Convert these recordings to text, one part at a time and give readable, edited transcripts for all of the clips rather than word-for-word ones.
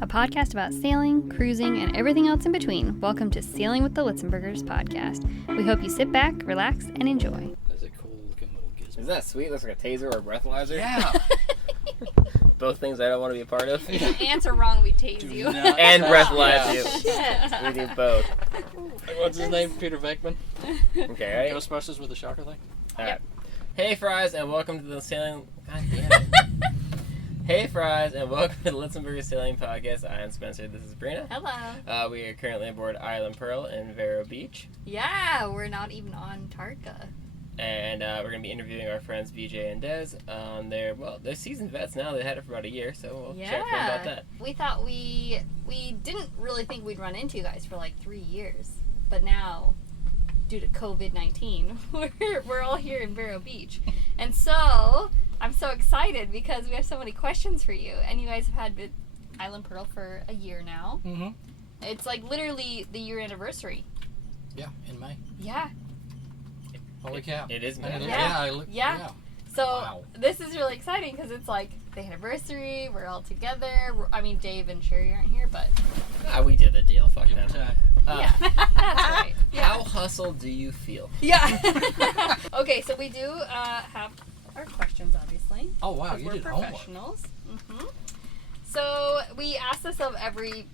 a podcast about sailing, cruising, and everything else in between. Welcome to Sailing with the Litzenbergers podcast. We hope you sit back, relax, and enjoy. That's a cool looking little gizmo. Isn't that sweet? Looks like a taser or a breathalyzer. Yeah. Both things I don't want to be a part of. If you answer wrong, we tase you. And breathalyze you. Shit. We do both. What's his name? Peter Venkman? Okay, right? Ghostbusters with the shocker thing? Alright. Hey, Fries, and welcome to the Sailing... God damn it. Hey, Fries, and welcome to the Litzenberger Sailing Podcast. I am Spencer. This is Brina. Hello. We are currently aboard Island Pearl in Vero Beach. Yeah, we're not even on Tarka. And we're going to be interviewing our friends BJ and Des on their, well, they're seasoned vets now. They've had it for about a year, so we'll chat with them about that. We thought we didn't really think we'd run into you guys for like 3 years. But now, due to COVID-19, we're all here in Vero Beach. And so, I'm so excited because we have so many questions for you. And you guys have had Island Pearl for a year now. Mm-hmm. It's like literally the year anniversary. Yeah, in May. Yeah. Holy cow. It is May. Yeah. So Wow. this is really exciting because it's like the anniversary. We're all together. I mean, Dave and Sherry aren't here, but We did the deal. Fuck them. yeah, that's right. Yeah. How hustled do you feel? Yeah. Okay, so we do have our questions, obviously. Oh, wow. 'Cause You we're did homework. professionals. Mm-hmm. So we ask this of every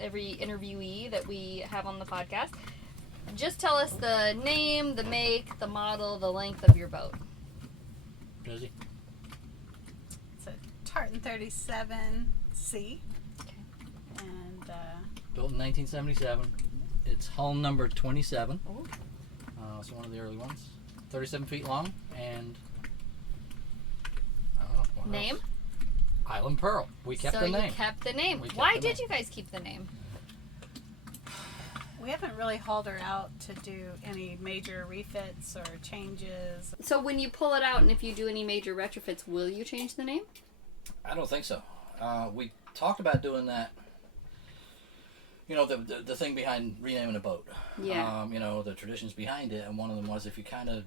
interviewee that we have on the podcast. Just tell us the name, the make, the model, the length of your boat. Does he? It's a Tartan 37C. Okay. And Built in 1977. It's hull number 27. Oh. It's one of the early ones. 37 feet long. And I don't know. What Name? else? Island Pearl. We kept so the name. you kept the name. We kept Why the did name. you guys keep the name? we haven't really hauled her out to do any major refits or changes. So when you pull it out and if you do any major retrofits, will you change the name? I don't think so. We talked about doing that. You know, the thing behind renaming a boat. Yeah. You know, the traditions behind it, and one of them was if you kind of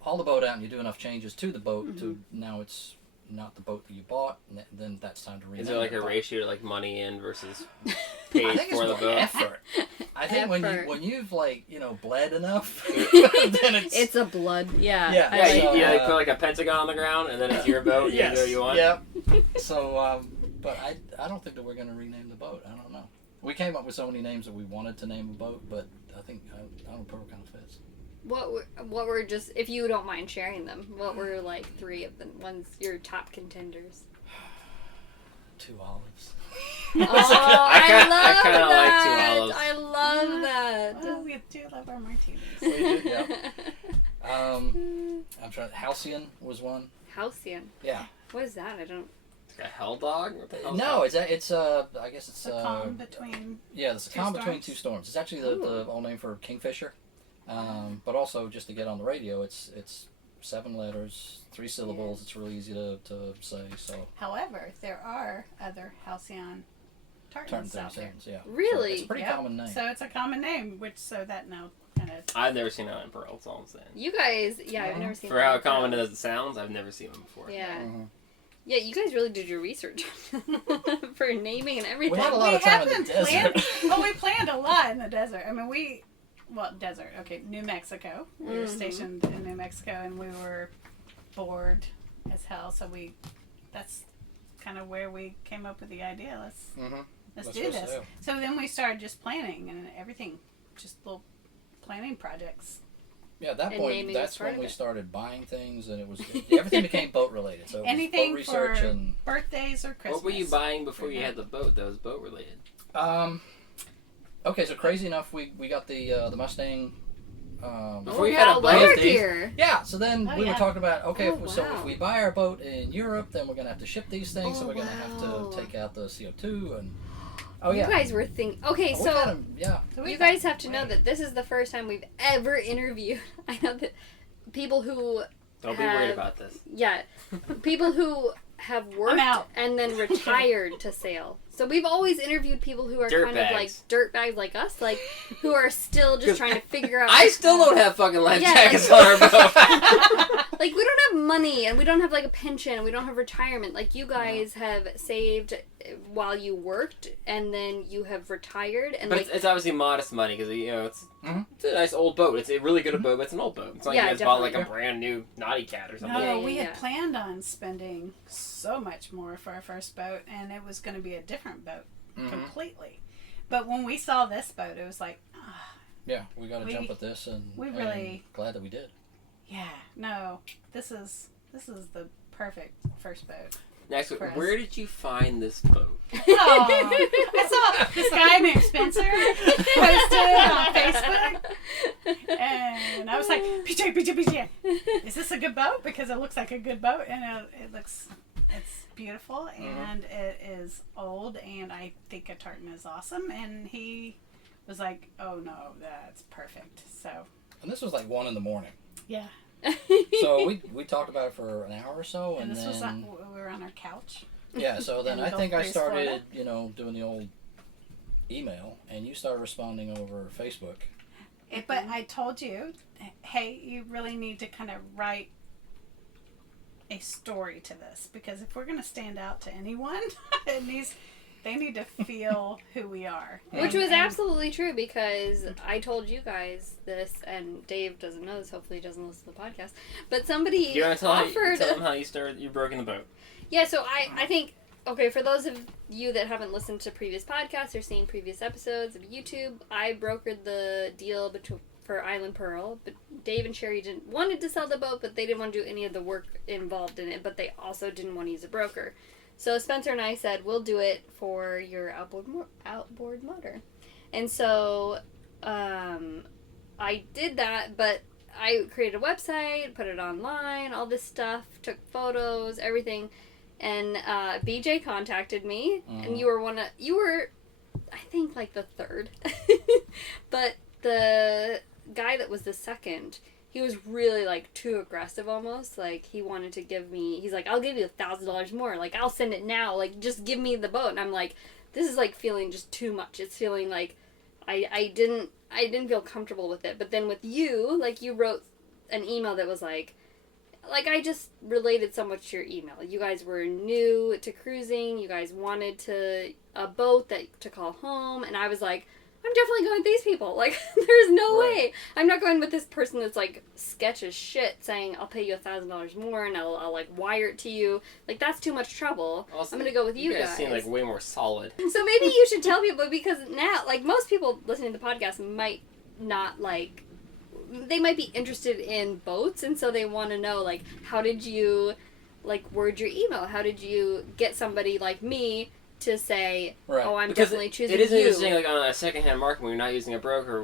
haul the boat out and you do enough changes to the boat to now it's not the boat that you bought, then that's time to rename it. Is there like a boat. ratio to like money in versus I paid think it's for the more boat? effort. I think Effort. when you've like, you know, bled enough, then it's a blood. Yeah. Yeah. I Yeah, like you that. like put like a pentagon on the ground and then it's your boat. You yes, do what you want. Yep. So, but I don't think that we're going to rename the boat. I don't know. We came up with so many names that we wanted to name a boat, but I think Island Pearl kind of fits. What were just, if you don't mind sharing them, what were like 3 of the ones, your top contenders? 2 olives. Oh, I kinda like 2 olives. I love that. Well, we do love our martinis. We did, yeah. I'm trying. Halcyon was one. Halcyon. Yeah. What is that? I don't. Like a hell dog? What the hell is No, that? it's I guess it's The calm between. yeah, it's a Two calm between storms? 2 storms. It's actually the old name for Kingfisher, but also just to get on the radio, it's 7 letters, 3 syllables. It's really easy to say. So However, there are other Halcyon Tartan Tartans out there. 37s, yeah. Really? So it's a pretty Yep. common name. So it's a common name, which so that now kind of. I've never seen Island Pearl, that's all I'm saying. You guys, yeah, I've never seen For how that. common it sounds, I've never seen them before. Yeah. Mhm. Yeah, you guys really did your research for naming and everything. We had a lot of time in the desert. We planned a lot in the desert. I mean, desert. Okay, New Mexico. We were stationed in New Mexico, and we were bored as hell. So that's kind of where we came up with the idea. Let's Let's do go this. sail. So then we started just planning and everything, just little planning projects. Yeah, at that And point, naming that's was part when of we it. started buying things, and everything became boat related. So it was Anything boat research for and birthdays or Christmas. What were you buying before you had the boat that was boat related? Okay, so crazy enough, we got the Mustang. Before you wow, had a weather boat, gear. Yeah, so then Oh, we were yeah. talking about, okay, Oh, so wow. if we buy our boat in Europe, then we're going to have to ship these things, so Oh, we're going to have wow. to take out the CO2 and... Oh, You yeah. guys were thinking. Okay, Oh, we so got 'em, yeah. So we you thought, guys have to know wait. that this is the first time we've ever interviewed. I know that people who Don't be worried about this. people who have worked out. and then retired to sail. So we've always interviewed people who are kind of like Dirtbags. dirtbags like us, like who are still just trying to figure out. I still don't have fucking life Yeah, jackets like- on our boat. Like, we don't have money, and we don't have, like, a pension, and we don't have retirement. Like, you guys have saved while you worked, and then you have retired, and But like it's obviously modest money because it's Mhm. it's a nice old boat. It's a really good boat, but it's an old boat. It's not like Yeah, you guys bought like a definitely. brand new Naughty Cat or something. No, Yeah, we yeah, had yeah. planned on spending so much more for our first boat, and it was going to be a different boat Mhm. completely. But when we saw this boat, it was like, Yeah, we got to We- jump at this, and we really- and glad that we did. yeah, no, this is the perfect first boat. Next, For us. where did you find this boat? Oh, I saw this guy named Spencer posted on Facebook, and I was like, BJ, is this a good boat? Because it looks like a good boat, and it's beautiful, and it is old, and I think a tartan is awesome. And he was like, oh no, that's perfect. So And this was like 1 a.m. yeah, So we talked about it for an hour or so, and and this then was like, we were on our couch. yeah. So then in I think I Gulf Breeze, started, Florida. doing the old email, and you started responding over Facebook. But I told you, hey, you really need to kind of write a story to this, because if we're going to stand out to anyone, they need to feel who we are. Which And- was and- absolutely true, because I told you guys this, and Dave doesn't know this. Hopefully, he doesn't listen to the podcast. But somebody You want to tell offered. them how you broke in the boat? Yeah, so I think, okay, for those of you that haven't listened to previous podcasts or seen previous episodes of YouTube, I brokered the deal for Island Pearl, but Dave and Sherry wanted to sell the boat, but they didn't want to do any of the work involved in it, but they also didn't want to use a broker. So Spencer and I said, we'll do it for your outboard motor. And so I did that, but I created a website, put it online, all this stuff, took photos, everything. And BJ contacted me, and you were, I think, like the third. But the guy that was the second, he was really, like, too aggressive almost. Like, he wanted to give me, he's like, I'll give you $1,000 more. Like, I'll send it now. Like, just give me the boat. And I'm like, this is, like, feeling just too much. It's feeling like I didn't feel comfortable with it. But then with you, like, you wrote an email that was like I just related so much to your email. You guys were new to cruising. You guys wanted a boat to call home. And I was like, I'm definitely going with these people. Like, there's no way. I'm not going with this person that's, like, sketch as shit saying, I'll pay you $1,000 more and I'll, like, wire it to you. Like, that's too much trouble. Also, I'm going to go with you guys. guys. Seem like way more solid. So maybe you should tell people, because now, like, most people listening to the podcast might not, like, they might be interested in boats, and so they want to know, like, how did you, like, word your email? How did you get somebody like me to say, Right. oh, I'm Because definitely choosing it is you? interesting, like on a secondhand market when you're not using a broker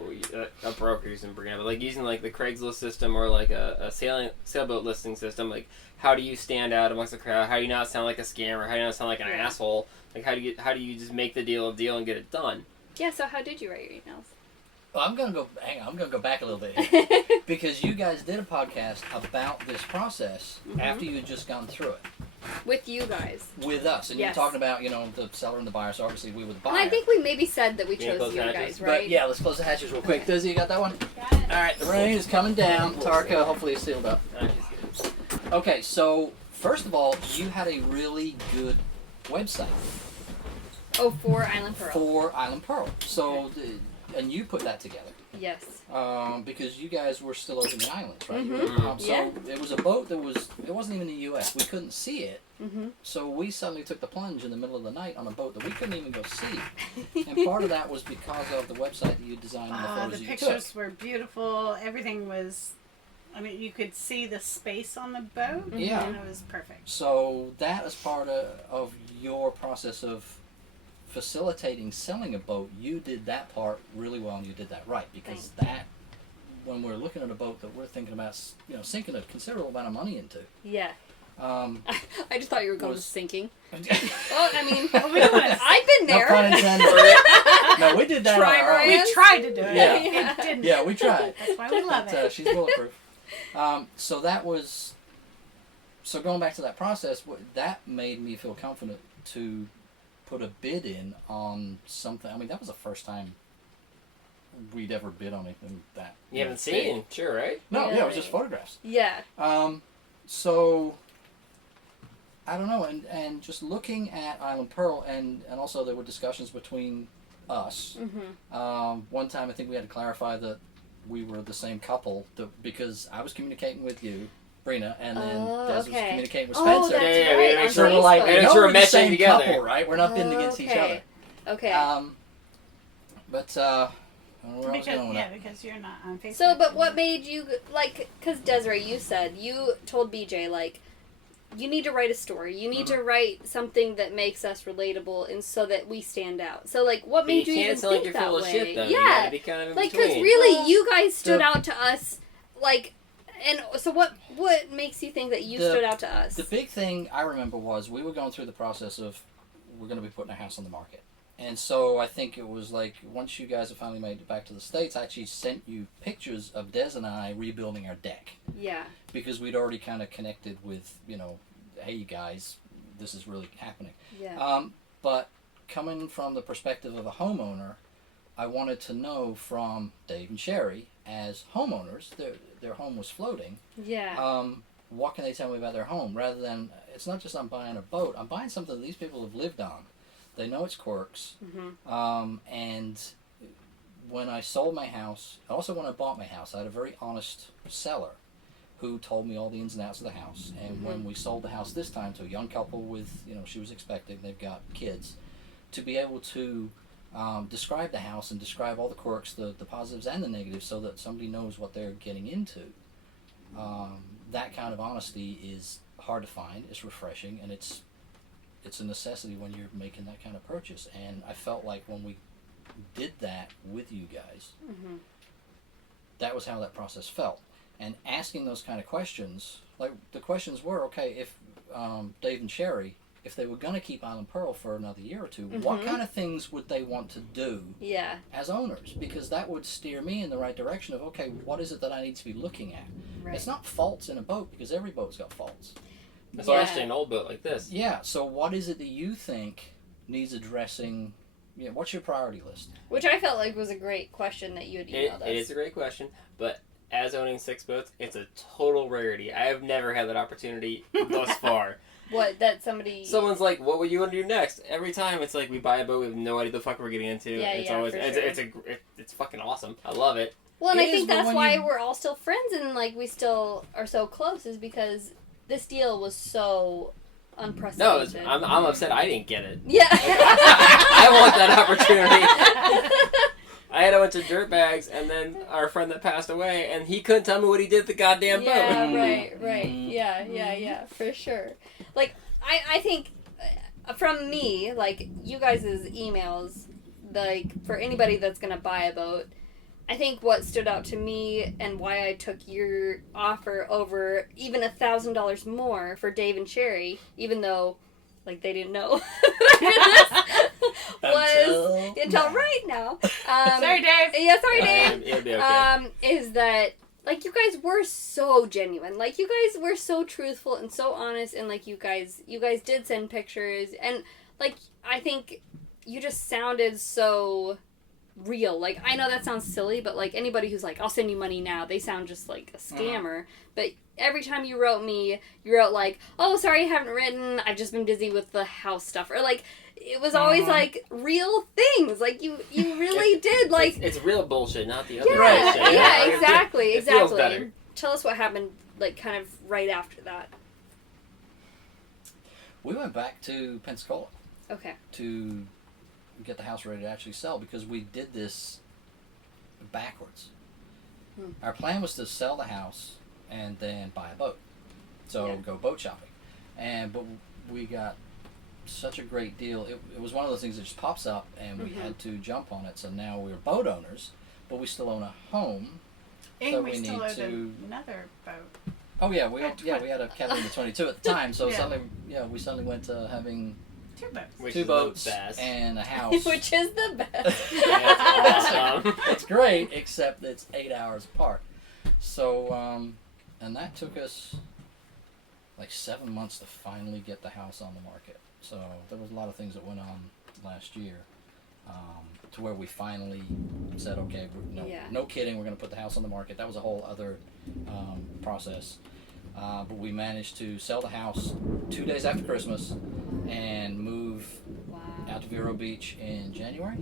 using Brianna, but like using like the Craigslist system or like a sailboat listing system. Like, how do you stand out amongst the crowd? How do you not sound like a scammer? How do you not sound like an asshole? Like, how do you just make the deal a deal and get it done? Yeah. So how did you write your emails? Well, I'm gonna go back a little bit because you guys did a podcast about this process after you had just gone through it With you guys. with us, and you were talking about the seller and the buyer. So obviously we were the buyer. And I think we maybe said that we You wanna chose close you the guys, hatches? right? But yeah, let's close the hatches real quick. Dizzy, you got that one? Got it. All right, the rain is coming down. Tarka, hopefully it's sealed up. Okay, so first of all, you had a really good website Oh, for Island Pearl. for Island Pearl. So, and you put that together. Yes. Because you guys were still over in the islands, right? Mhm. So Yeah. it was a boat that it wasn't even in the U.S. We couldn't see it. Mm-hmm. So we suddenly took the plunge in the middle of the night on a boat that we couldn't even go see. And part of that was because of the website that you designed and the photos The that you pictures took. were beautiful. Everything was, I mean, you could see the space on the boat. Yeah. And it was perfect. So that is part of your process of facilitating selling a boat. You did that part really well, and you did that right, because that, when we're looking at a boat that we're thinking about, sinking a considerable amount of money into. Yeah. I I just thought you were going Was- to sinking. no Well, I mean, we don't wanna- I've been there. pun intended. No, we did that. Try on our own. Ryan. We tried to do it. Yeah. It didn't. Yeah, we tried. That's why we love But, it. she's bulletproof. So that was. So going back to that process, that made me feel confident to put a bid in on something. I mean, that was the first time we'd ever bid on anything that. You haven't big. seen, sure, right? No, yeah, it was just photographs. Yeah. So I don't know, and just looking at Island Pearl, and also there were discussions between us. One time I think we had to clarify that we were the same couple because I was communicating with you, Brina, and then Des was communicating with Oh, Spencer. that's Yeah, right. yeah, So we're like, And no, sure we're the meshing same together. couple, right? We're not bidding against each other. Okay. But I don't know where I was going with that. Because you're not on Facebook. So, but what made you, like, because Desiree, you said, you told BJ, like, you need to write a story. You need to write something that makes us relatable and so that we stand out. So, like, what made you even sound like think you're that full way? of shit, though. You Yeah. gotta be kind of in Like, because between. really, you guys stood The- out to us, like, and so what makes you think that you stood out to us? The big thing I remember was we were going through the process of we're going to be putting a house on the market. And so I think it was like once you guys have finally made it back to the States, I actually sent you pictures of Des and I rebuilding our deck. Yeah. Because we'd already kind of connected with, hey, you guys, this is really happening. Yeah. But coming from the perspective of a homeowner, I wanted to know from Dave and Sherry, as homeowners, their home was floating. Yeah. What can they tell me about their home? Rather than, it's not just I'm buying a boat, I'm buying something that these people have lived on. They know its quirks. And when I sold my house, also when I bought my house, I had a very honest seller who told me all the ins and outs of the house. And when we sold the house this time to a young couple with, she was expecting, they've got kids, to be able to describe the house and describe all the quirks, the positives and the negatives, so that somebody knows what they're getting into. That kind of honesty is hard to find, it's refreshing, and it's a necessity when you're making that kind of purchase. And I felt like when we did that with you guys, that was how that process felt. And asking those kind of questions, like the questions were, okay, if Dave and Sherry, if they were going to keep Island Pearl for another year or two, what kind of things would they want to do as owners? Because that would steer me in the right direction of, okay, what is it that I need to be looking at? Right. It's not faults in a boat, because every boat's got faults. Especially an old boat like this. Yeah, so what is it that you think needs addressing? What's your priority list? Which I felt like was a great question that you had emailed us. It is a great question, but as owning 6 boats, it's a total rarity. I have never had that opportunity thus far. What, that somebody... Someone's like, what would you want to do next? Every time it's like we buy a boat, we have no idea the fuck we're getting into. Yeah, it's yeah, always, for it's fucking awesome. I love it. Well, and It I think is, but that's when why you- we're all still friends and, like, we still are so close, is because this deal was so No, unprecedented. I'm upset I didn't get it. Yeah. I want that opportunity. I had a bunch of dirtbags, and then our friend that passed away, and he couldn't tell me what he did with the goddamn Yeah, boat. right. Yeah, for sure. Like, I think, from me, like, you guys' emails, like, for anybody that's gonna buy a boat, I think what stood out to me and why I took your offer over even $1,000 more for Dave and Sherry, even though, like, they didn't know was until right now. Sorry, Dave. Yeah, sorry, Dave. It'll be okay. Is that, like, you guys were so genuine. Like, you guys were so truthful and so honest, and, like, you guys did send pictures, and, like, I think you just sounded so real. Like, I know that sounds silly, but, like, anybody who's like, I'll send you money now, they sound just like a scammer. But every time you wrote me, you wrote, like, oh, sorry I haven't written, I've just been busy with the house stuff, or, like, it was always, like, real things. Like, you really did, like... It's real bullshit, not the other Yeah, bullshit. yeah, Like, exactly, it feels exactly. better. Tell us what happened, like, kind of right after that. We went back to Pensacola Okay. to get the house ready to actually sell, because we did this backwards. Our plan was to sell the house and then buy a boat. So go boat shopping. But we got such a great deal. It was one of those things that just pops up, and we had to jump on it. So now we're boat owners, but we still own a home. And that we still need owned to... another boat. Oh yeah, we had a Catalina 22 at the time. So Yeah. we suddenly went to having 2 boats. Which two is the boats best. and a house. Which is the best. That's awesome. It's great, except it's 8 hours apart. So, and that took us like 7 months to finally get the house on the market. So there was a lot of things that went on last year, to where we finally said, okay, no kidding, we're going to put the house on the market. That was a whole other process. But we managed to sell the house 2 days after Christmas and move Wow. out to Vero Beach in January,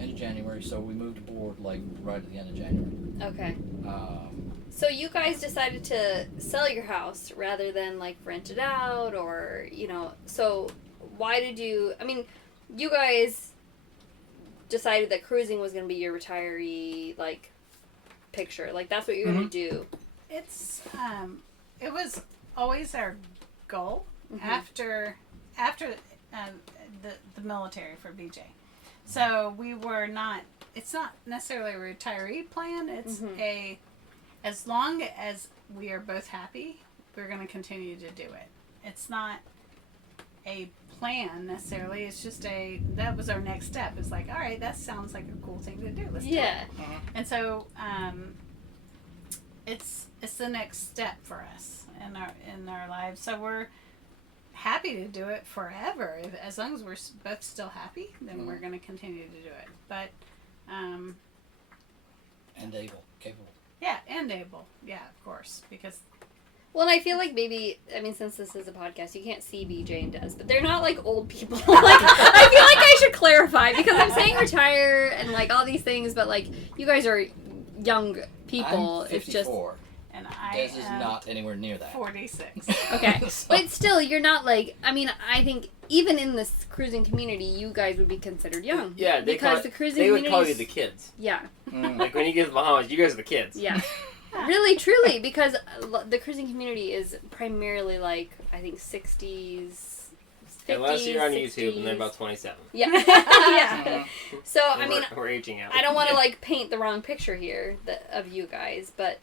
end of January. So we moved aboard like right at the end of January. Okay. Um, So you guys decided to sell your house rather than like rent it out, or so why did you? I mean, you guys decided that cruising was going to be your retiree like picture, like that's what you're going to do. It's it was always our goal Mm-hmm. after the military for BJ. So we were not. It's not necessarily a retiree plan. It's Mhm. as long as we are both happy, we're going to continue to do it. It's not a plan necessarily. It's just that was our next step. It's like, all right, that sounds like a cool thing to do. Let's do it. Yeah. And so it's the next step for us in our lives. So we're happy to do it forever. As long as we're both still happy, then we're going to continue to do it. But and capable. yeah, and able. Yeah, of course, because Well, and I feel like maybe, I mean, since this is a podcast, you can't see BJ and Des, but they're not like old people. Like, I feel like I should clarify because I'm saying retire and like all these things, but like you guys are young people. I'm 54. It's just and I Des is am not anywhere near that. 46. okay, So- but still, you're not like. I mean, I think even in this cruising community, you guys would be considered young. Yeah, because the cruising they would call you community's- the kids. Yeah, Mm. Like when you get to the Bahamas, you guys are the kids. yeah. Really, truly, because the cruising community is primarily like I think 60s, 50s, Unless you're on 60s. YouTube and they're about 27. Yeah, yeah. Mhm. So And I mean, we're aging out. I don't want to like paint the wrong picture here of you guys, but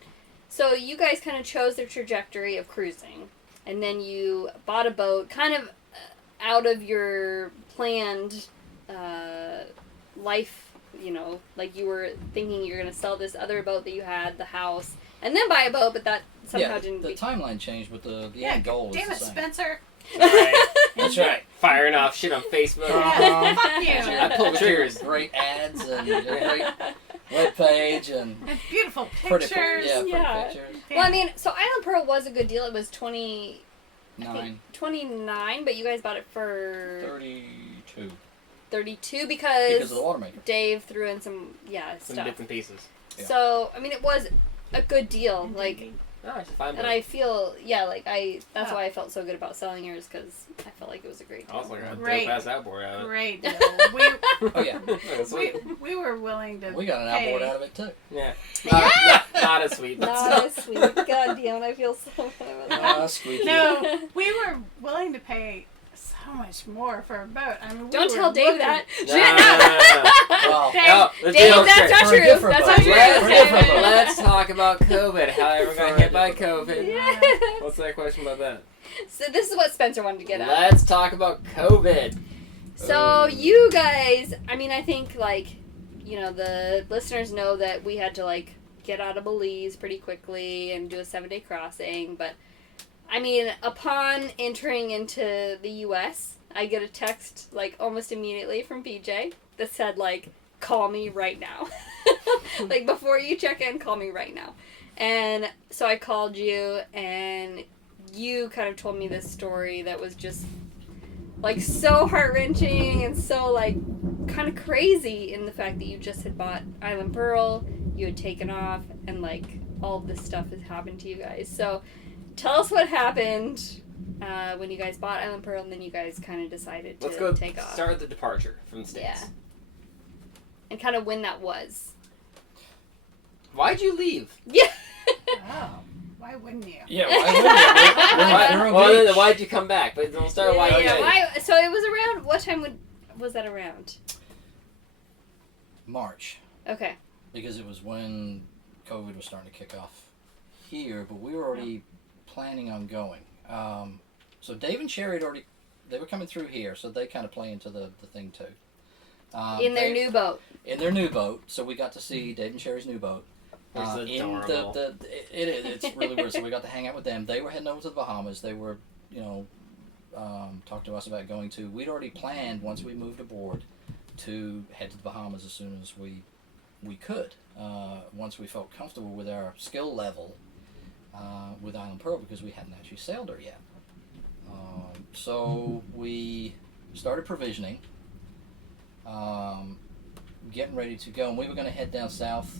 so you guys kind of chose the trajectory of cruising, and then you bought a boat, kind of out of your planned life. Like you were thinking you're gonna sell this other boat that you had, the house, and then buy a boat, but that somehow Yeah, didn't. the timeline changed, but the Yeah, end goal damn is it, the same. Spencer. Sorry. That's right. Firing off shit on Facebook. Uh-huh. Fuck you. I pulled triggers. Great ads and a great webpage and And beautiful pretty, pictures. pretty Yeah. pictures. Well, I mean, so Island Pearl was a good deal. It was 9, 29, but you guys bought it for 32. 32 Because of the water maker. Dave threw in some Some stuff. bits and pieces. Yeah. So I mean, it was a good deal. Like, Oh, it's a fine and boat. I feel that's Oh. why I felt so good about selling yours because I felt like it was a great I deal. was like, Great. dope ass outboard out of it. Great deal. We, Oh, yeah. That's sweet. we were willing to We got an pay. outboard out of it, too. Yeah. Yeah! Not as sweet. But Not as sweet. God damn, I feel so bad about that. Squeaky. No, we were willing to pay so much more for a boat. I mean, we Don't were tell Dave looking- that. Well, Dave, No, the Dave, deal's that's straight. not For a true. different That's boat. not true. For a different boat. Let's talk about COVID. How everyone got hit by COVID. Yeah. What's that question about that? So this is what Spencer wanted to get at. Let's talk about COVID. So you guys, I mean, I think like, the listeners know that we had to like get out of Belize pretty quickly and do a 7-day crossing. But I mean, upon entering into the U.S., I get a text like almost immediately from BJ that said like, "Call me right now." Like before you check in, call me right now. And so I called you, and you kind of told me this story that was just like so heart-wrenching and so like kind of crazy in the fact that you just had bought Island Pearl, you had taken off, and like all of this stuff has happened to you guys. So tell us what happened when you guys bought Island Pearl, and then you guys kind of decided to Let's go take off. start with the departure from the States. Yeah. And kind of when that was. Why'd you leave? Yeah. Oh, why wouldn't you? Yeah, why wouldn't you? We're in Vero Well, Beach. why'd you come back? But we'll start why you yeah. did. So it was around, what time was that around? March. Okay. Because it was when COVID was starting to kick off here, but we were already planning on going. So Dave and Sherry had already, they were coming through here, so they kind of play into the thing too. In their new boat. In their new boat, so we got to see Dave and Sherry's new boat. It's adorable. It's really weird. So we got to hang out with them. They were heading over to the Bahamas. They were, talked to us about going to. We'd already planned once we moved aboard to head to the Bahamas as soon as we could. Once we felt comfortable with our skill level with Island Pearl, because we hadn't actually sailed her yet. So we started provisioning, getting ready to go, and we were going to head down south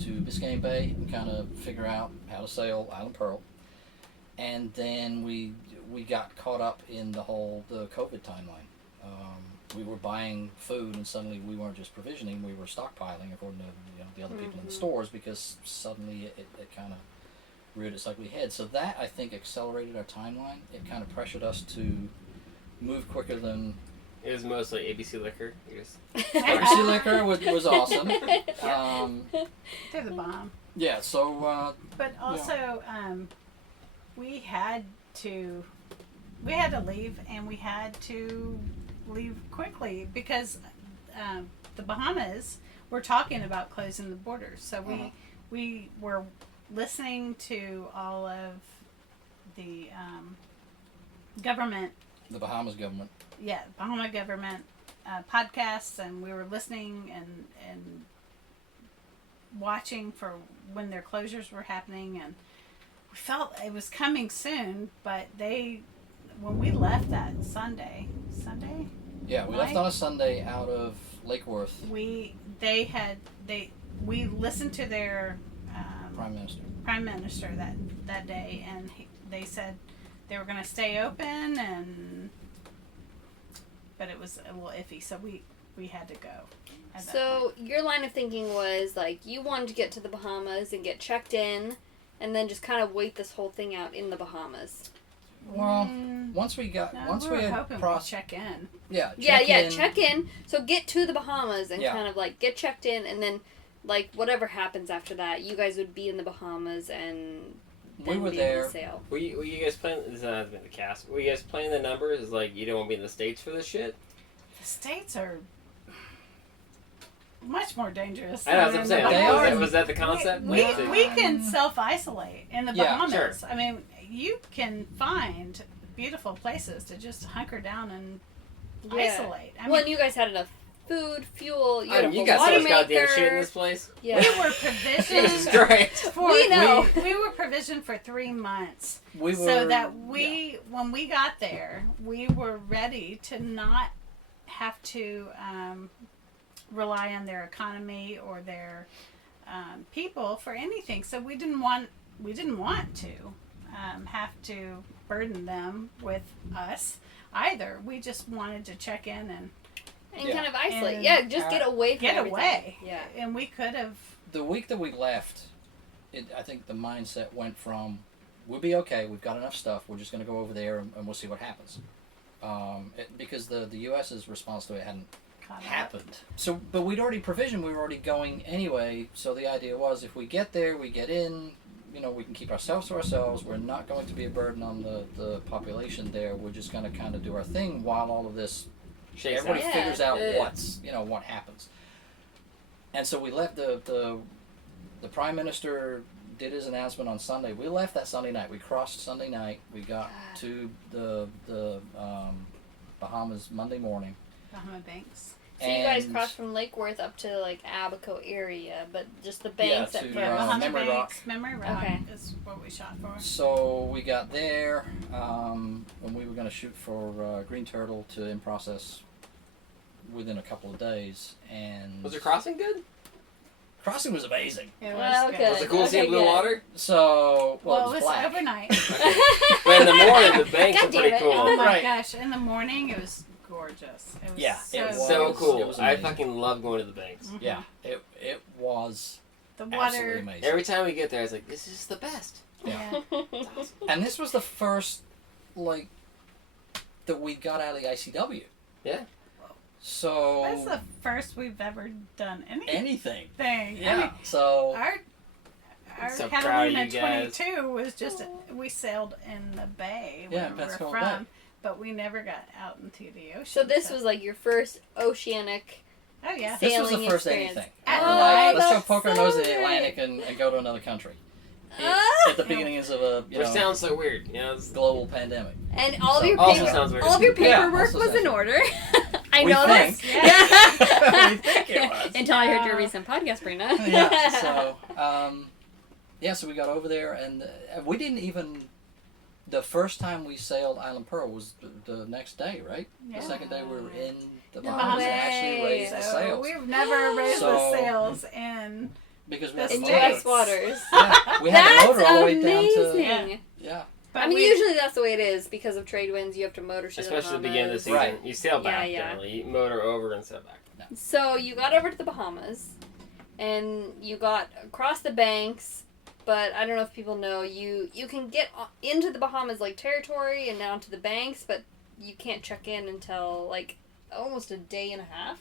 to Biscayne Bay and kind of figure out how to sail Island Pearl. And then we got caught up in the COVID timeline. We were buying food, and suddenly we weren't just provisioning; we were stockpiling according to the other people in the stores, because suddenly it kind of reared its ugly head. So that, I think, accelerated our timeline. It kind of pressured us to move quicker than. It was mostly ABC Liquor. ABC Liquor was awesome. They're the bomb. Yeah. So. But also, we had to leave, and we had to leave quickly because the Bahamas were talking about closing the borders. So we were listening to all of the government. The Bahamas government. Yeah, Bahama government podcasts, and we were listening and watching for when their closures were happening, and we felt it was coming soon. But when we left that Sunday. Yeah, we left on a Sunday out of Lake Worth. We listened to their prime minister that day, and they said they were going to stay open, but it was a little iffy, so we had to go. So your line of thinking was like you wanted to get to the Bahamas and get checked in, and then just kind of wait this whole thing out in the Bahamas. Well, once we had check in. Check in. So get to the Bahamas and kind of like get checked in, and then like whatever happens after that, you guys would be in the Bahamas and we were there. Sail. Were you guys playing? This hasn't been the cast. Were you guys playing the numbers? Is like you don't want to be in the States for this shit? The States are much more dangerous. I know what I'm saying. Was that the concept? We can self-isolate in the Bahamas. Sure. I mean, you can find beautiful places to just hunker down and isolate. I mean, and you guys had enough food, fuel. You got so much goddamn shit in this place. Yeah. We were provisioned. Jesus Christ. We were provisioned for 3 months, so that when we got there, we were ready to not have to rely on their economy or their people for anything. So we didn't want to have to burden them with us either. We just wanted to check in and kind of isolate. Just get away from everything. Yeah. And we could have. The week that we left, I think the mindset went from, we'll be okay, we've got enough stuff, we're just going to go over there and we'll see what happens. Because the U.S.'s response to it hadn't happened. So, but we'd already provisioned, we were already going anyway, so the idea was if we get there, we get in, we can keep ourselves to ourselves, we're not going to be a burden on the population there, we're just going to kind of do our thing while all of this everybody figures out what happens. And so we left. The Prime Minister did his announcement on Sunday. We left that Sunday night. We crossed Sunday night. We got to the Bahamas Monday morning. Bahama Banks. So you guys crossed from Lake Worth up to like Abaco area, but just the banks at first. Memory Rock. Memory Rock is what we shot for. So we got there, and we were going to shoot for Green Turtle to in process within a couple of days. And was the crossing good? Crossing was amazing. It was good. Was it cool seeing blue water? So, it was black. overnight. But in the morning, the banks are pretty cool. Oh my gosh! In the morning, it was gorgeous. It was it was so cool. It was I fucking love going to the banks. Mm-hmm. Yeah, it was the water. Absolutely amazing. Every time we get there, it's like, this is the best. Yeah. It's awesome. And this was the first, that we got out of the ICW. Yeah. So that's the first we've ever done anything. Yeah. I mean, so our so Catalina 22 was just we sailed in the bay where we were from, but we never got out into the ocean. So this was like your first oceanic. Oh yeah. This was the first experience. anything. Let's go poke our nose in the Atlantic and go to another country. At the beginnings of a which sounds so weird, it's global pandemic. And all of your paperwork was in order. I know this. Yeah. We think it was. Until I heard your recent podcast, Brina. Yeah. So, so we got over there, and we The first time we sailed Island Pearl was the next day, right? Yeah. The second day we were in the No Bahamas and way. actually raised the So sails. we've never raised So- the sails in Because we had In the In motor. U.S. waters. Yeah, we had That's the motor all the way down amazing. to... Yeah. But I mean, we- usually that's the way it is because of trade winds. You have to motor shit. Especially at the beginning of the season. Right. You sail back Yeah, yeah. generally. You motor over and sail back. So you got over to the Bahamas, and you got across the banks. But I don't know if people know you can get into the Bahamas like territory and down to the banks, but you can't check in until like almost a day and a half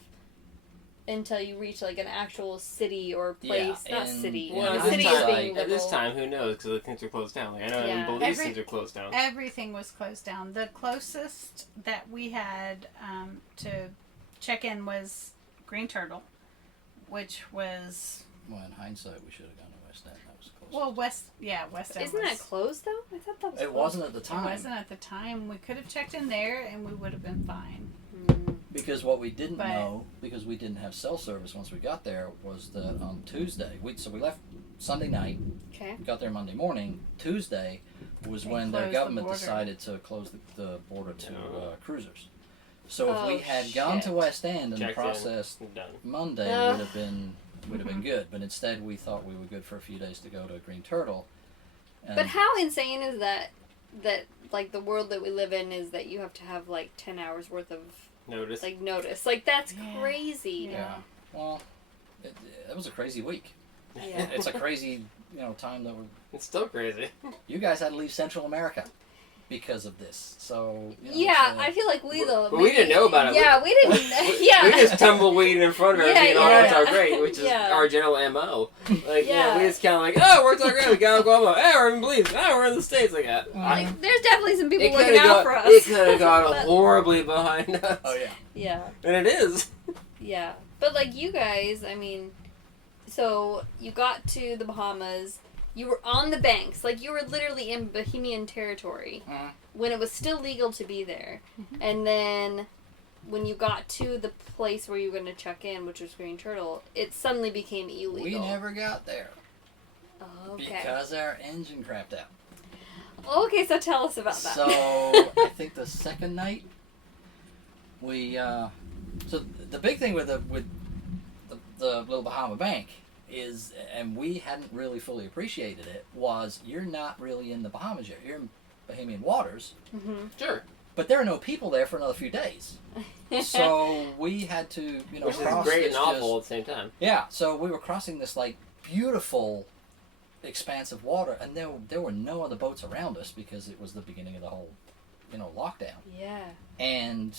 until you reach like an actual city or place. Yeah, Not and- city. Well, the at city this is time- being At this little- time, who knows? Because the things are closed down. Like, I know Yeah. in Belize things are closed down. Everything was closed down. The closest that we had to check in was Green Turtle, which was Well, in hindsight, we should have gone to West End. That was close. West End. Isn't was, that closed though? I thought that was. It closed. wasn't at the time. It wasn't at the time. We could have checked in there and we would have been fine. Because what we didn't But- know, because we didn't have cell service once we got there, was that on Tuesday, so we left Sunday night, Okay. got there Monday morning. Tuesday was They when the closed the government border. decided to close the border to Oh. cruisers. So if Oh, we had gone to shit. West End and Checked in. processed Done. Monday, Ugh. would have been good. But instead, we thought we were good for a few days to go to Green Turtle. And But how insane is that? That like the world that we live in is that you have to have like 10 hours worth of Notice. like notice. Like that's Yeah. crazy. Yeah. Well, it was a crazy week. Yeah. It's a crazy, time that It's still crazy. you guys had to leave Central America because of this. So Yeah, it's, I feel like we though. But we didn't know about it. Yeah, we didn't. Yeah. We just tumbleweed in front of Yeah, everything and yeah. worked out great, which is Yeah. our general MO. Like, Yeah. we just kind of like, oh, worked out great. We got Oklahoma. Hey, we're in Belize. Oh, we're in the States. Like that. Like, there's definitely some people It looking could have out got, for us. it could have gone But- horribly behind us. Oh yeah. Yeah, And it is. yeah. But like you guys, I mean, so you got to the Bahamas. You were on the banks, like you were literally in Bahamian territory Mhm. when it was still legal to be there. And then when you got to the place where you were going to check in, which was Green Turtle, it suddenly became illegal. We never got there Okay. because our engine crapped out. Okay, so tell us about that. So I think the second night we so the big thing with the little Bahama Bank is, and we hadn't really fully appreciated it, was you're not really in the Bahamas yet. You're in Bahamian waters, Sure. but there are no people there for another few days. So we had to, Which is cross great this and awful at the same time. Yeah, so we were crossing this like beautiful expanse of water, and there were no other boats around us because it was the beginning of the whole, lockdown. Yeah. And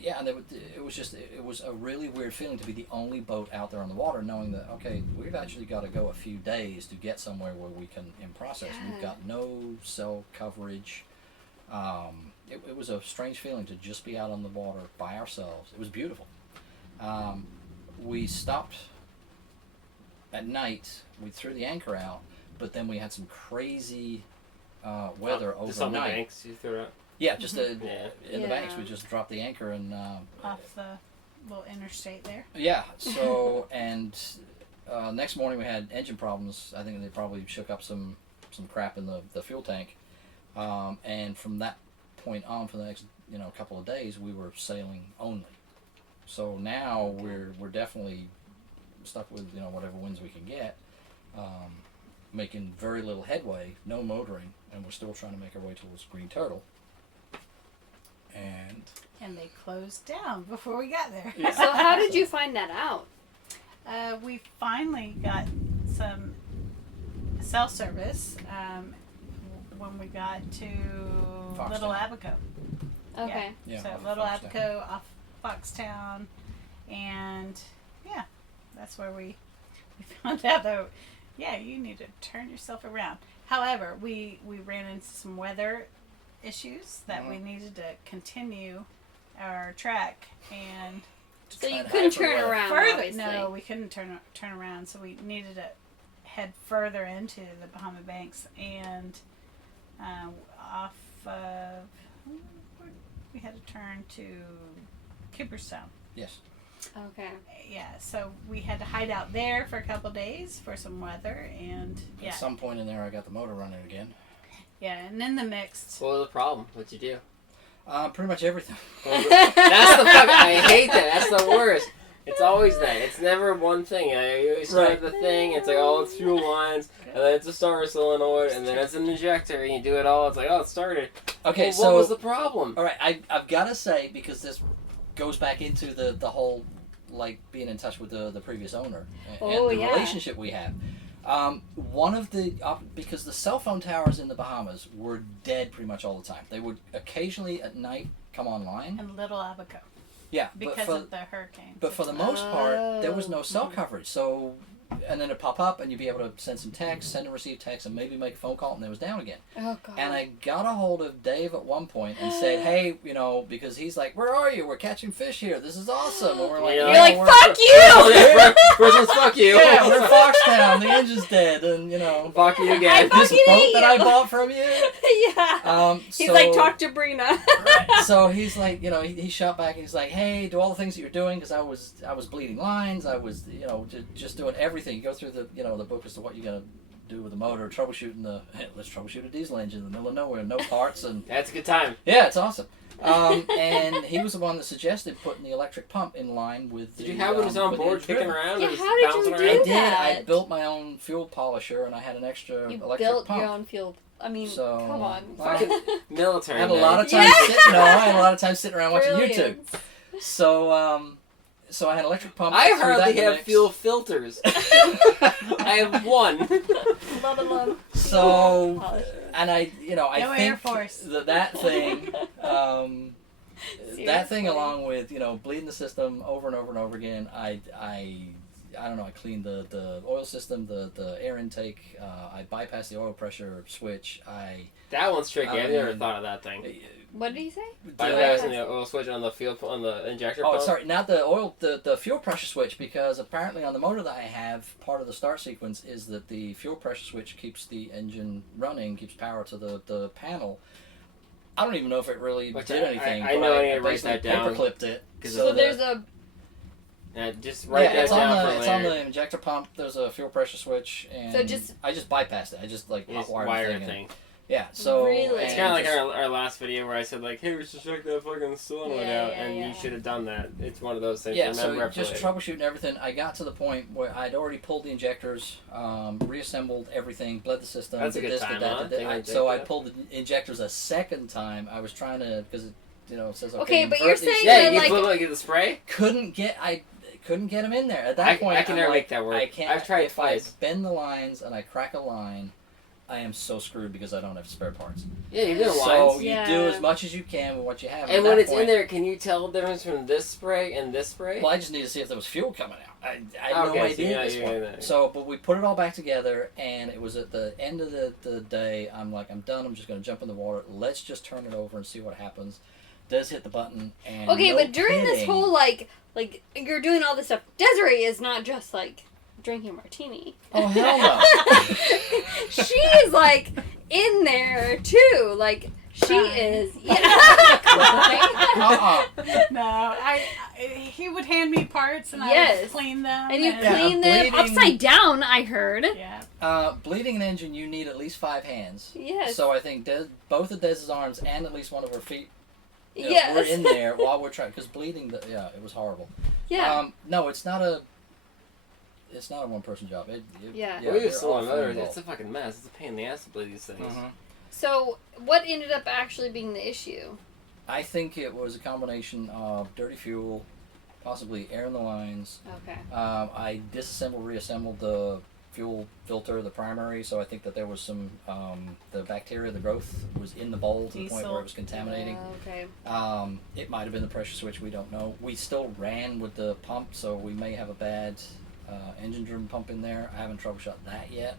yeah, and it was a really weird feeling to be the only boat out there on the water, knowing that okay, we've actually got to go a few days to get somewhere where we can in process. Yeah. We've got no cell coverage. It was a strange feeling to just be out on the water by ourselves. It was beautiful. We stopped at night. We threw the anchor out, but then we had some crazy weather Just on the overnight. banks you threw out. Yeah, just Yeah. in the banks, Yeah. we just dropped the anchor and off the little interstate there. yeah. So and next morning we had engine problems. I think they probably shook up some crap in the fuel tank, and from that point on, for the next couple of days, we were sailing only. So now we're definitely stuck with whatever winds we can get, making very little headway, no motoring, and we're still trying to make our way towards Green Turtle. And They closed down before we got there. Yeah. So how did you find that out? We finally got some cell service when we got to Foxtown. Little Abaco. Okay. yeah, So off Little Foxtown. Abaco off Foxtown, and yeah, that's where we found out though. Yeah, you need to turn yourself around. However, we ran into some weather issues that we needed to continue our track and So you Trying to couldn't hide from turn weather. around, further. obviously. No, we couldn't turn around, so we needed to head further into the Bahama Banks and off of. We had to turn to Cooperstown. Yes. Okay. Yeah, so we had to hide out there for a couple days for some weather, and yeah, At some point in there, I got the motor running again. Yeah, and then the mixed. What was the problem? What'd you do? Pretty much everything. That's the fuck. I hate that. That's the worst. It's always that. It's never one thing. You always start the thing. It's like, oh, it's fuel lines, and then it's a starter solenoid, and then it's an injector, and you do it all. It's like, oh, it started. Okay, well, so what was the problem? All right, I've got to say, because this goes back into the whole like being in touch with the previous owner and the relationship we have. One of the because the cell phone towers in the Bahamas were dead pretty much all the time. They would occasionally at night come online. And Little Abaco. Yeah, because of the hurricanes. But for the most part, there was no cell coverage. So, and then it'd pop up, and you'd be able to send some text, send and receive text, and maybe make a phone call, and it was down again. Oh, God. And I got a hold of Dave at one point and said, hey, because he's like, where are you? We're catching fish here. This is awesome. And we're like, you're like, fuck you! First fuck you. Yeah, we're in Foxtown. The engine's dead, and fuck you again. This boat that I bought from you. Yeah. He's like, talk to Brina. So he's like, he shot back and he's like, hey, do all the things that you're doing, because I was bleeding lines. I was, just doing everything. You go through the, the book as to what you're gonna do with the motor, troubleshooting let's troubleshoot a diesel engine in the middle of nowhere, no parts, and that's a good time. Yeah, it's awesome. And he was the one that suggested putting the electric pump in line with. Did you have it on board kicking around? Yeah, or how did you do that? I built my own fuel polisher, and I had an extra electric pump. You built your own fuel. I mean, come on. Fucking military. I had a lot of time sitting around watching YouTube. So I had an electric pump. I hardly have fuel filters. I have one. Love. So, and I think Air Force. that thing, that thing along with, bleeding the system over and over and over again, I don't know, I cleaned the oil system, the air intake, I bypassed the oil pressure switch, That one's tricky. I've never thought of that thing. What did he say? Bypassing the oil switch on the injector pump? Oh, sorry, not the fuel pressure switch, because apparently on the motor that I have, part of the start sequence is that the fuel pressure switch keeps the engine running, keeps power to the panel. I don't even know if it really did anything. I know I need to write basically that down. paper-clipped it. So there's a... just write that down for later. It's on the injector pump. There's a fuel pressure switch, and so I just bypassed it. I just hot wired the thing. Yeah, so really? It's kind of like our last video where I said like, "Hey, we should check that fucking solenoid out," and you should have done that. It's one of those things. Yeah, so just troubleshooting everything. I got to the point where I'd already pulled the injectors, reassembled everything, bled the system. That's a good time, So I pulled the injectors a second time. I was trying to because it says okay, but you're saying that you get the spray. Couldn't get them in there at that point. I can never make that work. I can't. I've tried if twice. I bend the lines and I crack a line, I am so screwed because I don't have spare parts. Yeah, you do lines. So you do as much as you can with what you have. And when it's in there, can you tell the difference from this spray and this spray? Well, I just need to see if there was fuel coming out. I had no idea this one. So, but we put it all back together, and it was at the end of the day. I'm like, I'm done. I'm just going to jump in the water. Let's just turn it over and see what happens. Does hit the button and but during this whole like you're doing all this stuff, Desiree is not just like drinking martini. Oh hell no! She's like in there too. Like she is. Yeah. No, he would hand me parts and I would clean them. And you clean them upside down. I heard. Yeah. Bleeding an engine, you need at least 5 hands. Yes. So I think both of Dez's arms and at least one of her feet. Yes. We're in there while we're trying because bleeding. It was horrible. Yeah. No, it's not a one-person job. It's a fucking mess. It's a pain in the ass to bleed these things. Mm-hmm. So, what ended up actually being the issue? I think it was a combination of dirty fuel, possibly air in the lines. Okay. I reassembled the fuel filter, the primary, so I think that there was some, the bacteria, the growth was in the bowl to the point where it was contaminating. Okay. It might have been the pressure switch, we don't know. We still ran with the pump, so we may have a bad engine-driven pump in there. I haven't troubleshot that yet.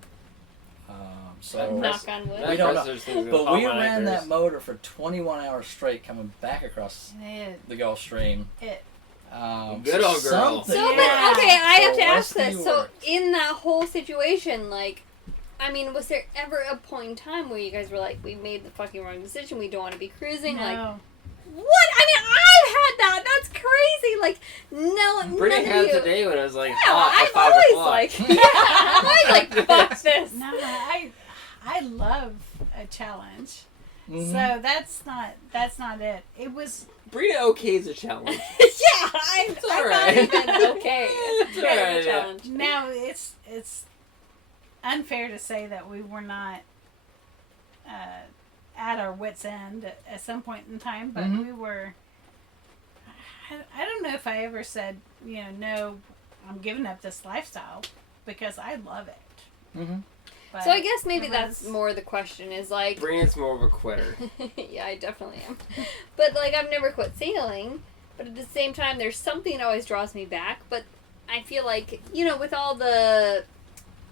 So knock on wood. We don't know. But we ran that motor for 21 hours straight coming back across the Gulf Stream. Good old girl. So, I have to ask this. So, in that whole situation, was there ever a point in time where you guys were like, we made the fucking wrong decision, we don't want to be cruising? No. Like, what? I mean, I've had that. That's crazy. Like, no, Brittany had it today when I was like, I'm always like, I'm always like, fuck this. No, I love a challenge. Mhm. So that's not it. It was Brina okay is a challenge. Yeah, It's I'm alright. not even okay. It's Very alright, yeah. challenge. now it's unfair to say that we were not at our wits' end at some point in time, but Mhm. we were. I don't know if I ever said, no, I'm giving up this lifestyle because I love it. Mhm. But So I guess maybe it that's was- more the question is like, Brina's more of a quitter. yeah, I definitely am. But like, I've never quit sailing. But at the same time, there's something that always draws me back. But I feel like, with all the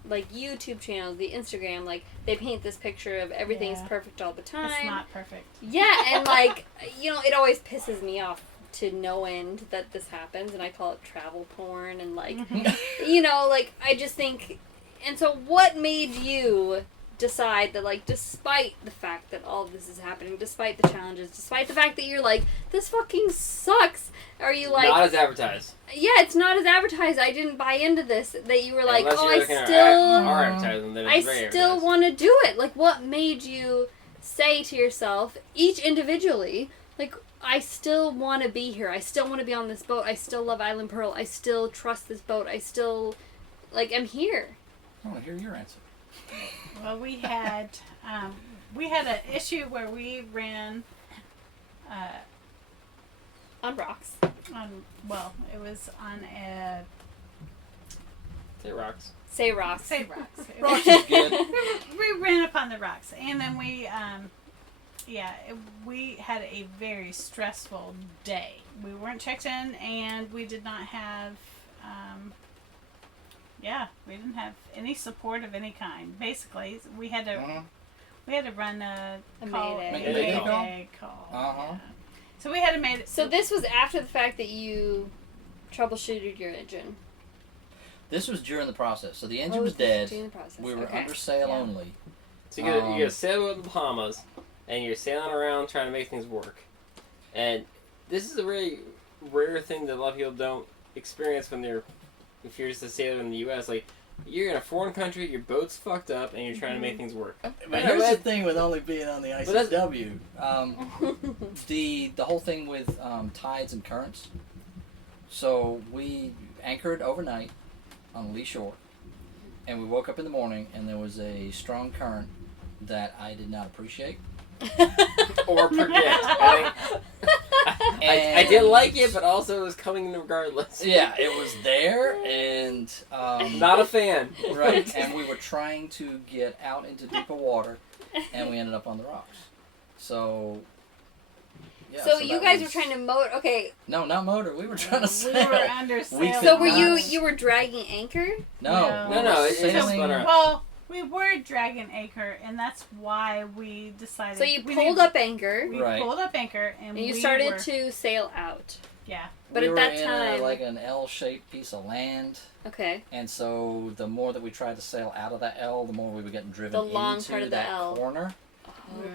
like YouTube channels, the Instagram, like they paint this picture of everything's Yeah. perfect all the time. It's not perfect. Yeah, and like, it always pisses me off to no end that this happens, and I call it travel porn, and like, like, I just think, and so what made you decide that, like, despite the fact that all of this is happening, despite the challenges, despite the fact that you're like, this fucking sucks, are you like, Not as advertised. yeah, it's not as advertised, I didn't buy into this, that you were like, Unless oh, you're I looking at still... our advertising, then I it's very still advertised. want to do it. Like, what made you say to yourself, each individually, like, I still want to be here. I still want to be on this boat. I still love Island Pearl. I still trust this boat. I still, like, I'm here. I want to hear your answer. Well, we had an issue where we ran On rocks. it was on a It rocks. Say rocks. say rocks. Rocks is good. We ran up on the rocks, and then we we had a very stressful day. We weren't checked in, and we did not have we didn't have any support of any kind. Basically, we had to Mhm. run a Mayday. call. Uh-huh. Yeah. So we had to make it. So this was after the fact that you troubleshooted your engine. This was during the process. So the engine Oh, was this dead. during the process. We were Okay. under sail Yeah. only. So you get a sailboat in the Bahamas, and you're sailing around trying to make things work. And this is a very rare thing that a lot of people don't experience if you're just a sailor in the U.S. Like, you're in a foreign country, your boat's fucked up, and you're trying to make things work. But here's the thing with only being on the that's- ICW. The whole thing with tides and currents. So we anchored overnight on a lee shore, and we woke up in the morning, and there was a strong current that I did not appreciate. Or predict. I did like it, but also it was coming regardless. Yeah, it was there, and Not a fan. right, and we were trying to get out into deeper water, and we ended up on the rocks. So, yeah. So you that guys was- were trying to motor. Okay, No, not motor. We were trying to We sail. were under sail. We could so were not- you were dragging anchor? No, we No, were it just sailing. spun around. Well, we were dragging anchor, and that's why we decided. So you we pulled didn't- up anchor, We Right. pulled up anchor, and and you we started were, to sail out. Yeah. But we at were that in time- like an L-shaped piece of land, Okay. and so the more that we tried to sail out of that L, the more we were getting driven The long into part of the that L. corner,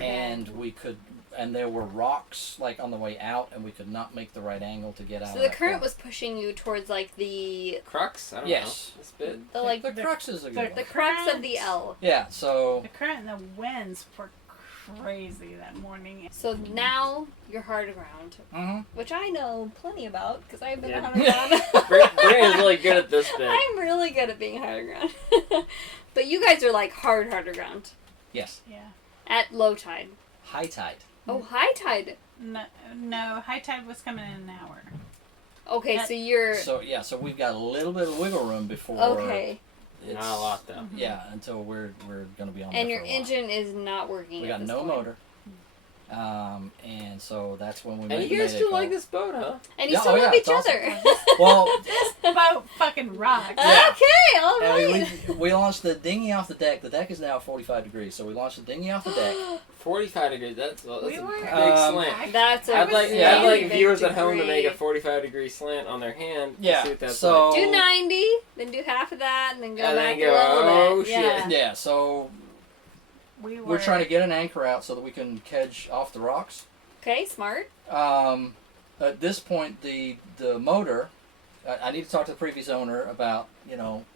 and we could. And there were rocks like on the way out, and we could not make the right angle to get out. So of the that current corner. was pushing you towards like the Crux? I don't Yes. know. This bit. the like the crux is a good the one. crux of the L. Yeah, so The current and the winds were crazy that morning. So now you're hard aground, mhm. which I know plenty about because I've been Yeah. hard aground. Brian's really good at this bit. I'm really good at being hard aground. But you guys are like hard aground yes, Yeah. at low tide. high tide. Oh, high tide. No, high tide was coming in an hour. Okay, That- so you're So we've got a little bit of wiggle room before. okay, It's, Not a lot, though. Yeah, until we're gonna be on. and there your for a while. engine is not working. We at got this no point. motor. And so that's when we. And made you the guys Mayday still call. like this boat, huh? And you Yeah, still oh love yeah, each it's awesome. other. Well, This boat fucking rocks. Yeah. Okay, all I mean, right. we launched the dinghy off the deck. The deck is now 45 degrees, so we launched the dinghy off the deck. 45 degrees. That's a We big were- slant. That's a I'd like yeah. I'd like big viewers at home to degree. make a 45-degree slant on their hand. To Yeah, see what that's so- like. Do 90, then do half of that, and then go And back then a go, little oh, bit. shit. Yeah. Yeah, so We were we're trying to get an anchor out so that we can kedge off the rocks. Okay, smart. At this point, the motor I need to talk to the previous owner about,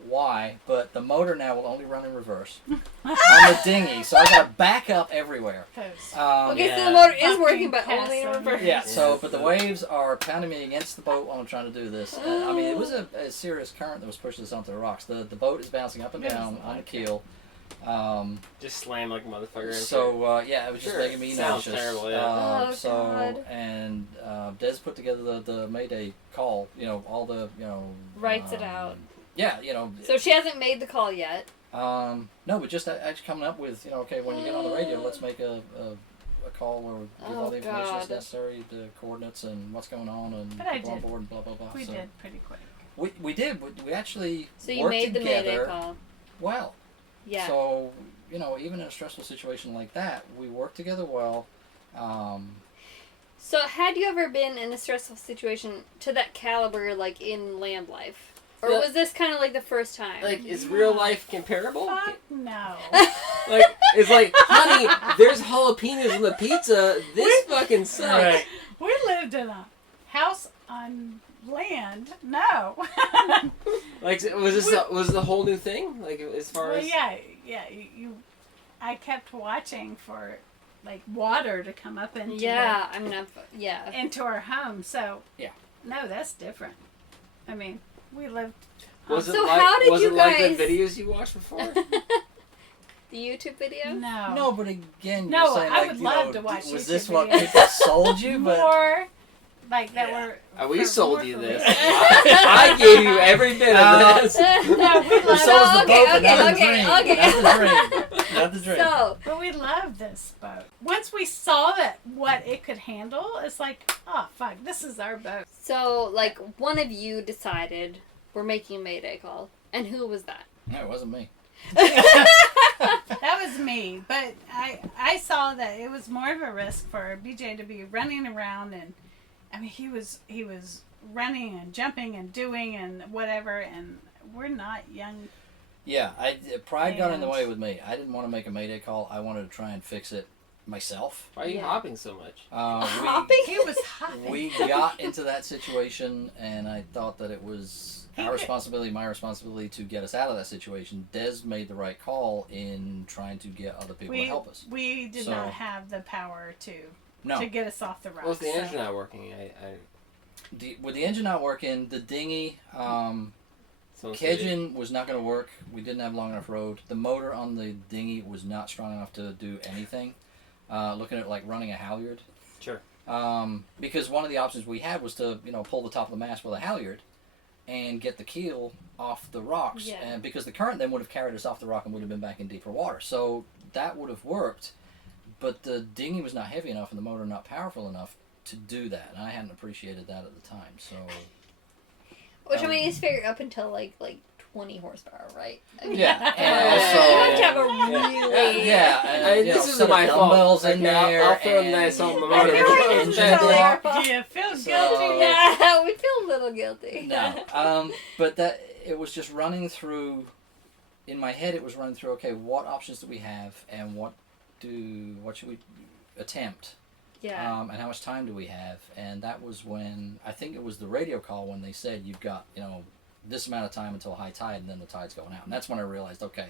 why, but the motor now will only run in reverse on the dinghy, so I got to back up everywhere. Okay, Yeah. so the motor is Fucking working, but only in passive. reverse. Yeah, but the waves are pounding me against the boat while I'm trying to do this. I mean, it was a serious current that was pushing us onto the rocks. The boat is bouncing up and down on the keel. Just slam like a motherfucker. So it was just making me Sounds nauseous. terrible, yeah. God. And Des put together the Mayday call. All the Writes it out. Yeah, So she hasn't made the call yet. No, but just actually coming up with okay, when you get on the radio, let's make a call where we give all the information that's necessary, the coordinates and what's going on, and people on board and blah blah blah. We did pretty quick. We did. We actually So you worked made the together Mayday call. well. Yeah. So, even in a stressful situation like that, we worked together well. So had you ever been in a stressful situation to that caliber, like in land life? Or Yeah. was this kind of like the first time? Like, is real life comparable? Fuck no. Like, it's like, honey, there's jalapenos on the pizza. This fucking sucks. Right. We lived in a house on land. No. Like, was the whole new thing? Like, as far Well, as yeah. I kept watching for like water to come up into yeah, I mean, into our home. So Yeah. no, that's different. I mean, we lived. was it So like, how did was you it like guys- the videos you watched before? The YouTube video? No. No, but again, No, you're saying I like, would love to watch was YouTube this what videos. people sold you? But More like that were. We for- sold more you for this. me. I gave you every bit of this. No, we so love. is the boat, but okay, not the okay, dream. okay. Not the dream. Not the dream. So, But we love this boat. Once we saw that what it could handle, it's like, oh fuck, this is our boat. so like one of you decided we're making a Mayday call, and who was that? No, it wasn't me. That was me, but I saw that it was more of a risk for BJ to be running around, and I mean he was running and jumping and doing and whatever, and we're not young. Yeah, pride got in the And- way with me. I didn't want to make a Mayday call. I wanted to try and fix it myself. Why are you Yeah. hopping so much? Hopping? He was hopping. We got into that situation, and I thought that it was our responsibility, my responsibility to get us out of that situation. Des made the right call in trying to get other people to help us. We did So- not have the power to No, get us off the rocks. Well, if the so- engine not working, with the engine not working, the dinghy, someone said it- Kedgen was not going to work. We didn't have long enough road. The motor on the dinghy was not strong enough to do anything. Looking at like running a halyard. Sure. Because one of the options we had was to pull the top of the mast with a halyard and get the keel off the rocks. Yeah. And because the current then would have carried us off the rock and would have been back in deeper water. So that would have worked, but the dinghy was not heavy enough and the motor not powerful enough to do that. And I hadn't appreciated that at the time. So Which I mean is fair up until like 20 horsepower, right? I mean, yeah, and Yeah, also you have to have a really yeah, and, this set isn't of my fault. dumbbells in Okay, there. I'll throw a and- nice on the I motor. feel like engine it's block. totally our fault. Do you feel So- guilty now? Yeah, we feel a little guilty. No, but that it was just running through. In my head, it was running through. Okay, what options do we have, and what should we attempt? Yeah. And how much time do we have? And that was when I think it was the radio call when they said you've got this amount of time until high tide, and then the tide's going out. And that's when I realized, okay,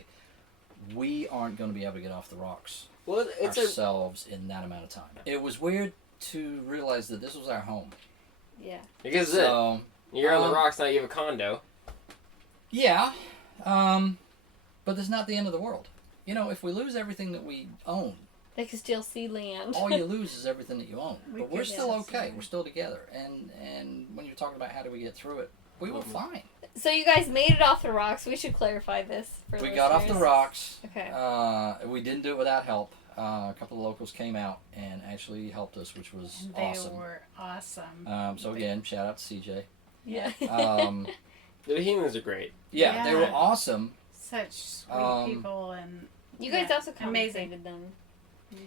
we aren't going to be able to get off the rocks Well, it's ourselves in that amount of time. It was weird to realize that this was our home. Yeah. because So you're on the rocks now. You have a condo. yeah, but that's not the end of the world. If we lose everything that we own, They can still see land. all you lose is everything that you own. But we're could still still okay. see. We're still together. And when you're talking about how do we get through it, we were fine. So you guys made it off the rocks. We should clarify this for We listeners. got off the rocks. Okay. We didn't do it without help. A couple of locals came out and actually helped us, which was And they awesome. were awesome. So again, shout out to CJ. Yeah. The humans are great. Yeah, they were Yeah. awesome. Such sweet people, and You guys yeah, also amazing. compensated them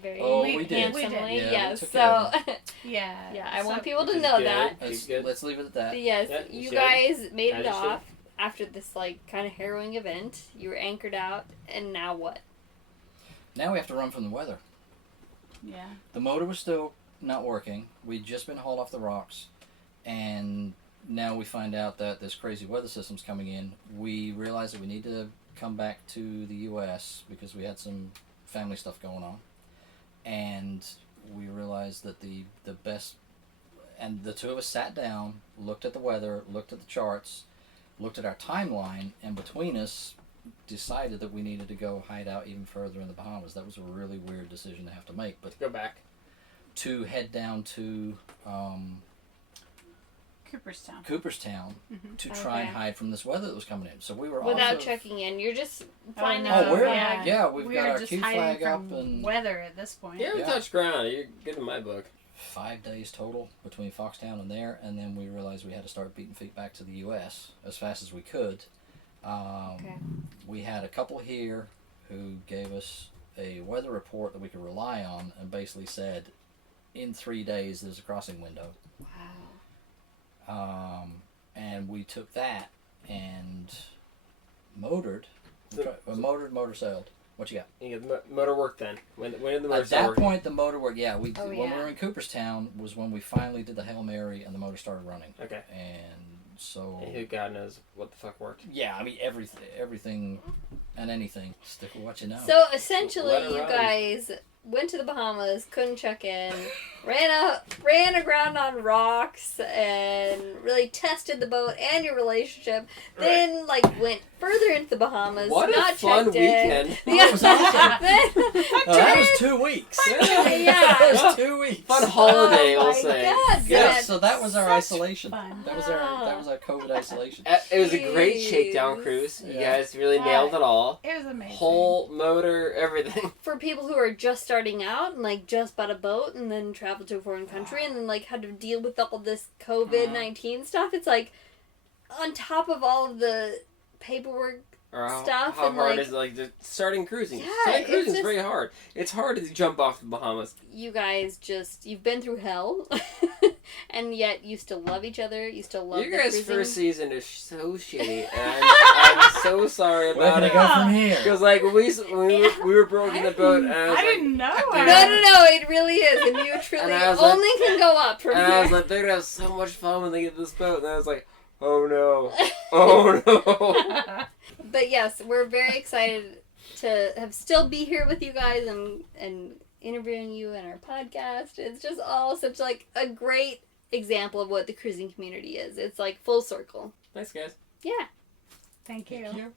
very Oh, we did. handsomely. We did. Yeah, we Yes. took So care yeah, yeah, I so- want people to Which is know good. that. She's good. Let's leave it at that. But yes, Yeah, you you should. guys made As it you off after this like kind of harrowing event. You were anchored out, and now what? Now we have to run from the weather. Yeah, The motor was still not working. We'd just been hauled off the rocks, and now we find out that this crazy weather system's coming in. We realize that we need to come back to the U.S. because we had some family stuff going on. And we realized that the best... And the two of us sat down, looked at the weather, looked at the charts, looked at our timeline, and between us decided that we needed to go hide out even further in the Bahamas. That was a really weird decision to have to make. But Go back. to head down to Cooperstown to try and hide from this weather that was coming in. So we were Without also... checking in, you're just finding no. out. we're Yeah. we've We got are our just Q hiding flag up from and weather at this point. You haven't Yeah. touched ground. You're good in my book. 5 days total between Foxtown and there, and then we realized we had to start beating feet back to the U.S. as fast as we could. Okay. We had a couple here who gave us a weather report that we could rely on and basically said, in 3 days there's a crossing window. Wow. And we took that and motored, motor sailed. What you got? You get the motor work then. When did the motor At start that working? point, the motor worked. Yeah, when we yeah. were in Cooperstown was when we finally did the Hail Mary and the motor started running. Okay. And so... And who God knows what the fuck worked. Yeah, I mean, everything and anything. Stick with what you know. So essentially, Let it you run. guys went to the Bahamas, couldn't check in, ran aground on rocks, and really tested the boat and your relationship. Then, went further into the Bahamas, What not a fun checked weekend. in. That was awesome. That was Then- 2 weeks. Yeah. That was 2 weeks. Fun holiday, Oh I'll my say. God, Yeah, that's so that was our such isolation. fun. That was our COVID isolation. It was a great Jeez. shakedown cruise. You Yeah. guys really nailed it all. It was amazing. Whole motor, everything. For people who are just starting out and just bought a boat and then traveled to a foreign country and then had to deal with all this COVID-19 stuff, it's on top of all of the paperwork Or how, stuff how and, hard is it, just starting cruising? Yeah, Starting it's cruising is just- very hard. It's hard to jump off the Bahamas. you guys you've been through hell and yet you still love each other, you still love Your the guys' cruising. first season is so shitty, and I'm so sorry Where about can I it. go from here? Because when we were broke in the boat, and I was I didn't know. No, it really is, and you truly And I was like- only can go up from and I was here. like, they're gonna have so much fun when they get this boat, and I was like, oh no, oh no. But yes, we're very excited to still be here with you guys and interviewing you in our podcast. It's just all such a great example of what the cruising community is. It's full circle. Thanks, guys. Yeah. Thank you.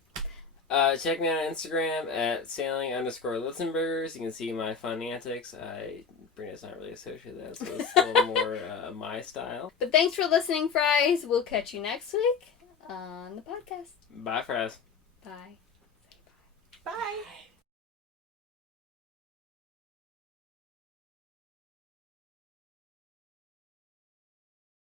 Check me out on Instagram at sailing_Listenburgers. You can see my fun antics. Brina's not really associated with that, so it's a little more my style. But thanks for listening, Fries. We'll catch you next week on the podcast. Bye, Fries. Bye. Bye.